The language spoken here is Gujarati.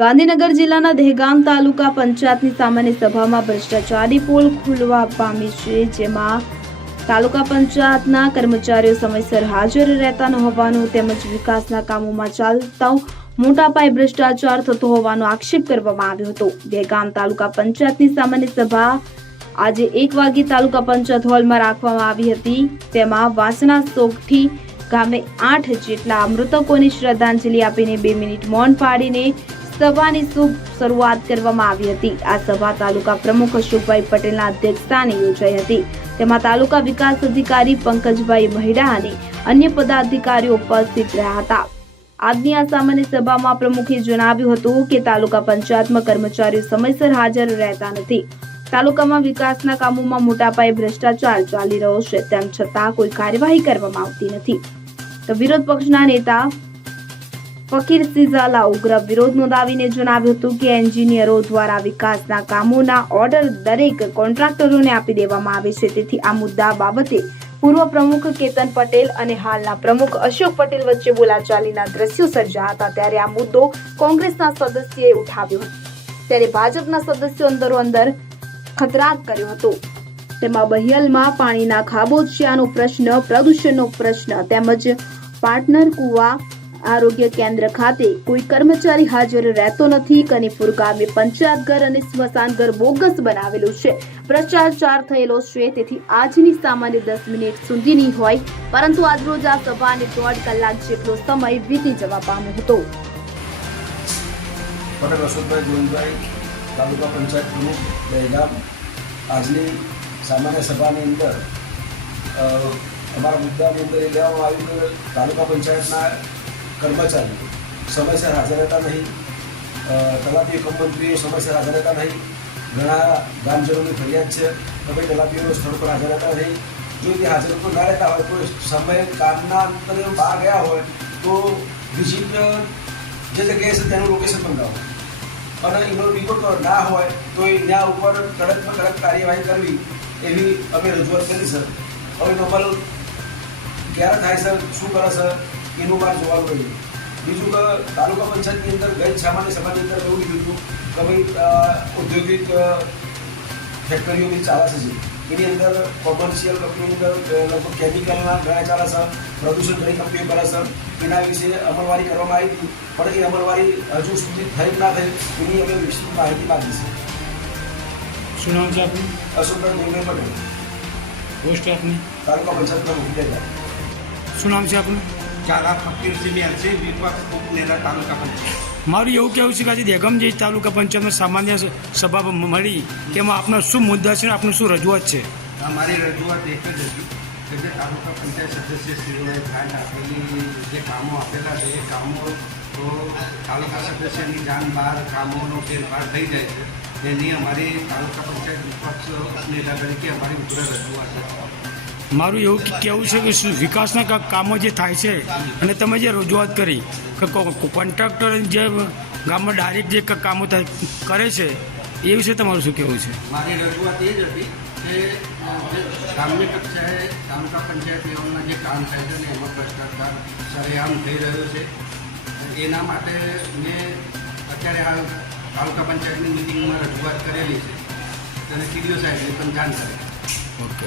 ગાંધીનગર જિલ્લાના દહેગામ તાલુકા પંચાયતની સામાન્ય સભામાં ભ્રષ્ટાચારી પોલ ખુલવા પામી છે, જેમાં તાલુકા પંચાયતના કર્મચારીઓ સમયસર હાજર રહેતા ન હોવાનું તેમજ વિકાસના કામોમાં ચાલતા મોટા પાયે ભ્રષ્ટાચાર થતો હોવાનો આક્ષેપ કરવામાં આવ્યો હતો. દહેગામ તાલુકા પંચાયતની સામાન્ય સભા આજે એક વાગે તાલુકા પંચાયત હોલમાં રાખવામાં આવી હતી. તેમાં વાસણા સોગઠી ગામે આઠ જેટલા મૃતકોને શ્રદ્ધાંજલિ આપીને બે મિનિટ મૌન પાડીને સભાની શુભ શરૂઆત કરવામાં આવી હતી. આ સભા તાલુકા પ્રમુખ અશોકભાઈ પટેલના અધ્યક્ષસ્થાને યોજાઈ હતી. તેમાં તાલુકા વિકાસ અધિકારી પંકજભાઈ મહિડા અને અન્ય પદાધિકારીઓ ઉપસ્થિત રહ્યા હતા. આજની આ સામાન્ય સભામાં પ્રમુખે જણાવ્યું હતું કે તાલુકા પંચાયતમાં કર્મચારીઓ સમયસર હાજર રહેતા નથી. તાલુકામાં વિકાસના કામોમાં મોટા પાયે ભ્રષ્ટાચાર ચાલી રહ્યો છે. તેમ છતાં કોઈ કાર્યવાહી કરવામાં આવતી નથી. તો વિરોધ પક્ષના નેતા ફકીરસિંહ સિઝાલા ઉગ્ર વિરોધ નોંધાવીને જણાવ્યું હતું કે એન્જિનિયરો દ્વારા વિકાસના કામોના ઓર્ડર દરેક કોન્ટ્રાક્ટરોને આપી દેવામાં આવે છે. તેથી આ મુદ્દા બાબતે પૂર્વ પ્રમુખ કેતન પટેલ અને હાલના પ્રમુખ અશોક પટેલ વચ્ચે બોલાચાલીના દ્રશ્યો સર્જા હતા. ત્યારે આ મુદ્દો કોંગ્રેસના સદસ્યએ ઉઠાવ્યો ત્યારે ભાજપના સદસ્યો અંદરો અંદર ખતરાક કર્યો હતો. તેમાં બહિયલમાં પાણીના ખાબોચિયાનો પ્રશ્ન, પ્રદૂષણનો પ્રશ્ન તેમજ પાર્ટનર કુવા આરોગ્ય કેન્દ્ર ખાતે કોઈ કર્મચારી હાજર રહેતો નથી. કનીપુર ગામે પંચાયત ઘર અને સ્મશાન ઘર બોગસ બનાવેલું છે. ભ્રષ્ટાચાર થયેલો છે, તેથી આજની સામાન્ય દસ મિનિટ સુધીની હોય, પરંતુ આજરોજ આ સભાને દોઢ કલાક જેટલો સમય વીતી જવા પામ્યો હતો. તાલુકા પંચાયત પ્રમુખ, દહેગામ. આજની સામાન્ય સભાની અંદર અમારા મુદ્દાની અંદર એ લેવામાં આવ્યું કે તાલુકા પંચાયતના કર્મચારીઓ સમયસર હાજર રહેતા નહીં તલાટી હુકમ સમયસર હાજર રહેતા નહીં ઘણા ગામજનોની ફરિયાદ છે કે ભાઈ તલાટીઓ સ્થળ પર હાજર રહેતા નહીં જો તે હાજર ઉપર ના રહેતા હોય તો સમય કામના અંતરે બહાર ગયા હોય તો વિઝિટ જે જગ્યાએ છે તેનું લોકેશન મંગાવો અને એનો રિપોર્ટ ના હોય તો એ ત્યાં ઉપર કડકમાં કડક કાર્યવાહી કરવી એવી અમે રજૂઆત કરી સર હવે નોબલ ક્યારે થાય સર શું કરે સર એનું મારે જોવાનું રહ્યું. બીજું કે તાલુકા પંચાયતની અંદર ગઈ સામાન્ય સભાની અંદર એવું લીધું હતું કે ભાઈ ઔદ્યોગિક ફેક્ટરીઓની ચાલે છે. એની અંદર કોમર્શિયલ કંપનીની અંદર લગભગ કેમિકલના ઘણા ચાલે છે પ્રદૂષણ ઘણી કંપનીઓ કરે છે. એના વિશે અમલવારી કરવામાં આવી હતી પણ એ અમલવારી હજુ સુધી થઈ ના થઈ એની અમે વિસ્તૃત માહિતી માંગી છે શું નામ છે આપનું? અશોકભાઈ નિર્ણય પટેલ. પોસ્ટ આપની? તાલુકા પંચાયતના મુખ્ય શું નામ છે આપનું? ચાલા ફકીરસિંહ એલસી વિપક્ષ ઉપનેતા તાલુકા પંચાયત. મારું એવું કહેવું છે કે આજે દેગમજી તાલુકા પંચાયતમાં સામાન્ય સભા મળી તેમાં આપના શું મુદ્દા છે આપનું શું રજૂઆત છે? અમારી રજૂઆત એક જ હતી કે જે તાલુકા પંચાયત સદસ્યશ્રીઓએ ધ્યાન આપેલી જે કામો આપેલા છે એ કામો તો તાલુકા સદસ્યની જાન બહાર કામોનો ફેરફાર થઈ જાય છે. એની અમારી તાલુકા પંચાયત વિપક્ષ નેતા તરીકે અમારી ઉગ્ર રજૂઆત છે. મારું એવું કહેવું છે કે શું વિકાસના કામો જે થાય છે અને તમે જે રજૂઆત કરી કે કોન્ટ્રાક્ટર જે ગામમાં ડાયરેક્ટ જે કામો થાય કરે છે એ વિશે તમારું શું કહેવું છે? મારી રજૂઆત એ જ હતી કે ગ્રામ્ય કક્ષાએ તાલુકા પંચાયત લેવલના જે કામ થાય છે ને એમાં ભ્રષ્ટાચાર સરેઆમ થઈ રહ્યો છે. એના માટે મેં અત્યારે હાલ તાલુકા પંચાયતની મિટિંગમાં રજૂઆત કરેલી છે. અને ટીડીઓ સાહેબને પણ જાણ કરે. ઓકે.